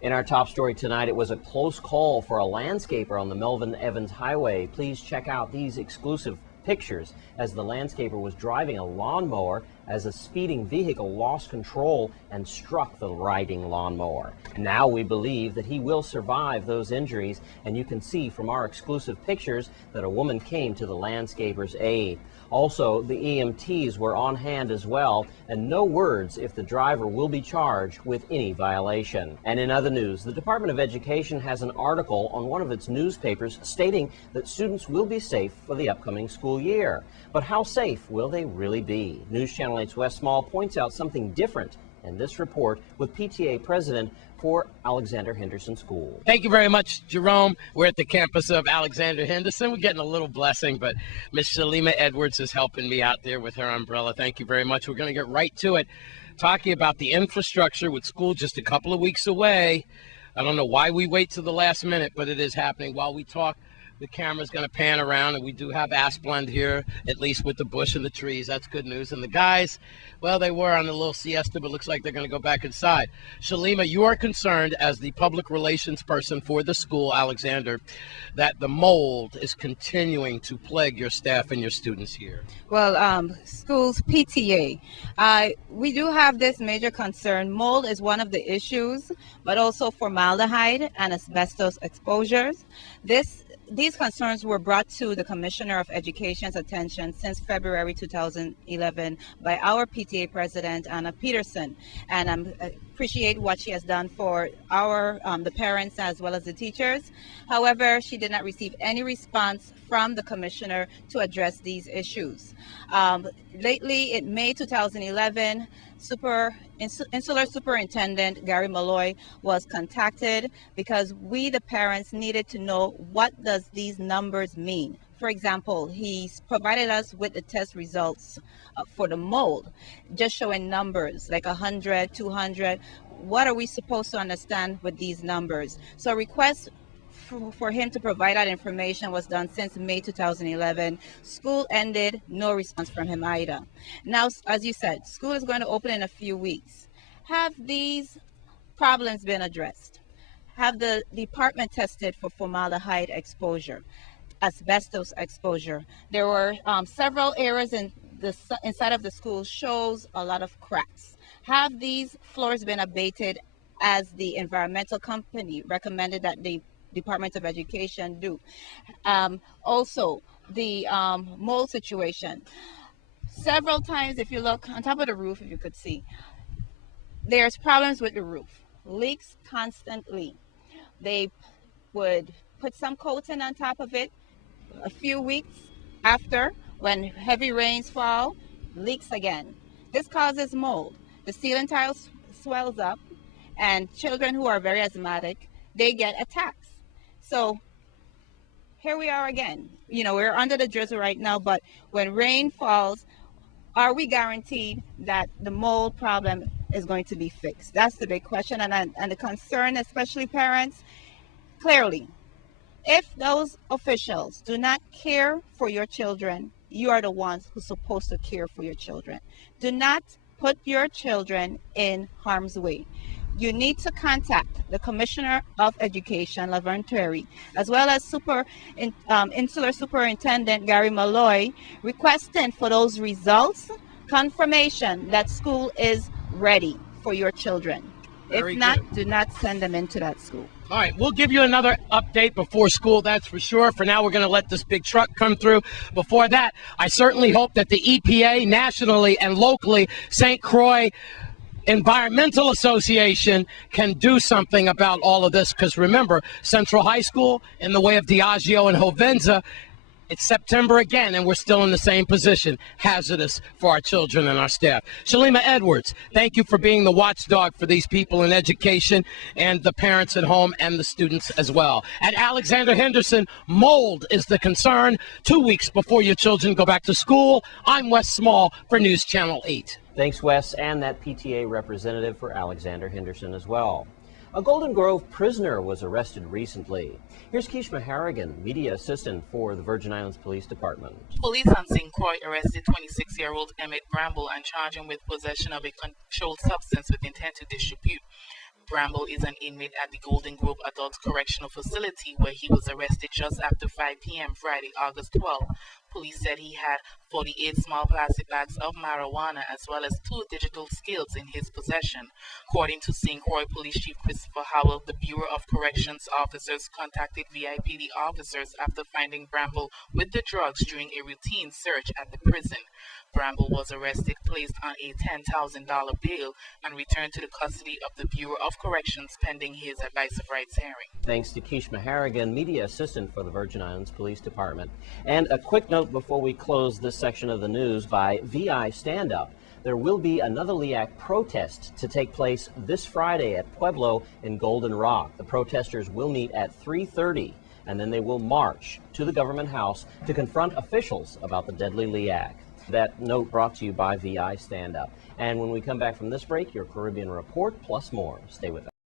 In our top story tonight, it was a close call for a landscaper on the Melvin Evans Highway. Please check out these exclusive pictures as the landscaper was driving a lawnmower as a speeding vehicle lost control and struck the riding lawnmower. Now we believe that he will survive those injuries, and you can see from our exclusive pictures that a woman came to the landscaper's aid. Also, the EMTs were on hand as well, and no words if the driver will be charged with any violation. And in other news, the Department of Education has an article on one of its newspapers stating that students will be safe for the upcoming school year. But how safe will they really be? News Channel 8's Wes Small points out something different in this report with PTA President for Alexander Henderson School. Thank you very much, Jerome. We're at the campus of Alexander Henderson. We're getting a little blessing, but Miss Shalima Edwards is helping me out there with her umbrella. Thank you very much. We're going to get right to it, talking about the infrastructure with school just a couple of weeks away. I don't know why we wait to the last minute, but it is happening. While we talk, the camera's going to pan around, and we do have Asplund here, at least with the bush and the trees. That's good news. And the guys, well, they were on a little siesta, but looks like they're going to go back inside. Shalima, you are concerned as the public relations person for the school, Alexander, that the mold is continuing to plague your staff and your students here. Well, schools, PTA, we do have this major concern. Mold is one of the issues, but also formaldehyde and asbestos exposures. These concerns were brought to the Commissioner of Education's attention since February 2011 by our PTA President, Anna Peterson, and I appreciate what she has done for the parents as well as the teachers. However, she did not receive any response from the Commissioner to address these issues. Lately, in May 2011, Insular Superintendent Gary Malloy was contacted because we, the parents, needed to know what does these numbers mean. For example, he's provided us with the test results for the mold, just showing numbers like 100, 200. What are we supposed to understand with these numbers? So request for him to provide that information was done since May 2011. School ended, no response from him either. Now, as you said, school is going to open in a few weeks. Have these problems been addressed? Have the department tested for formaldehyde exposure, asbestos exposure? There were several areas inside of the school shows a lot of cracks. Have these floors been abated as the environmental company recommended that the Department of Education do? Also, the mold situation. Several times, if you look on top of the roof, if you could see, there's problems with the roof. Leaks constantly. They would put some coating on top of it. A few weeks after, when heavy rains fall, leaks again. This causes mold. The ceiling tile swells up, and children who are very asthmatic, they get attacks. So here we are again. You know, we're under the drizzle right now, but when rain falls, are we guaranteed that the mold problem is going to be fixed? That's the big question, and the concern, especially parents, clearly, if those officials do not care for your children, you are the ones who's supposed to care for your children. Do not put your children in harm's way. You need to contact the Commissioner of Education, Laverne Terry, as well as Insular Superintendent Gary Malloy, requesting for those results, confirmation that school is ready for your children. If not, do not send them into that school. All right, we'll give you another update before school, that's for sure. For now, we're going to let this big truck come through. Before that, I certainly hope that the EPA, nationally and locally, St. Croix Environmental Association can do something about all of this, because remember, Central High School, in the way of Diageo and Hovenza, it's September again, and we're still in the same position, hazardous for our children and our staff. Shalima Edwards, thank you for being the watchdog for these people in education and the parents at home and the students as well. At Alexander Henderson, mold is the concern. 2 weeks before your children go back to school, I'm Wes Small for News Channel 8. Thanks, Wes, and that PTA representative for Alexander Henderson as well. A Golden Grove prisoner was arrested recently. Here's Kishma Harrigan, media assistant for the Virgin Islands Police Department. Police on St. Croix arrested 26-year-old Emmett Bramble and charged him with possession of a controlled substance with intent to distribute. Bramble is an inmate at the Golden Grove Adult Correctional Facility where he was arrested just after 5 p.m. Friday, August 12. Police said he had 48 small plastic bags of marijuana as well as 2 digital scales in his possession. According to St. Croix Police Chief Christopher Howell, the Bureau of Corrections officers contacted VIPD officers after finding Bramble with the drugs during a routine search at the prison. Bramble was arrested, placed on a $10,000 bail, and returned to the custody of the Bureau of Corrections pending his advice of rights hearing. Thanks to Kishma Harrigan, media assistant for the Virgin Islands Police Department. And a quick note before we close this section of the news by VI Stand Up. There will be another LEAC protest to take place this Friday at Pueblo in Golden Rock. The protesters will meet at 3:30, and then they will march to the government house to confront officials about the deadly LEAC. That note brought to you by VI Stand Up. And when we come back from this break, your Caribbean Report plus more. Stay with us.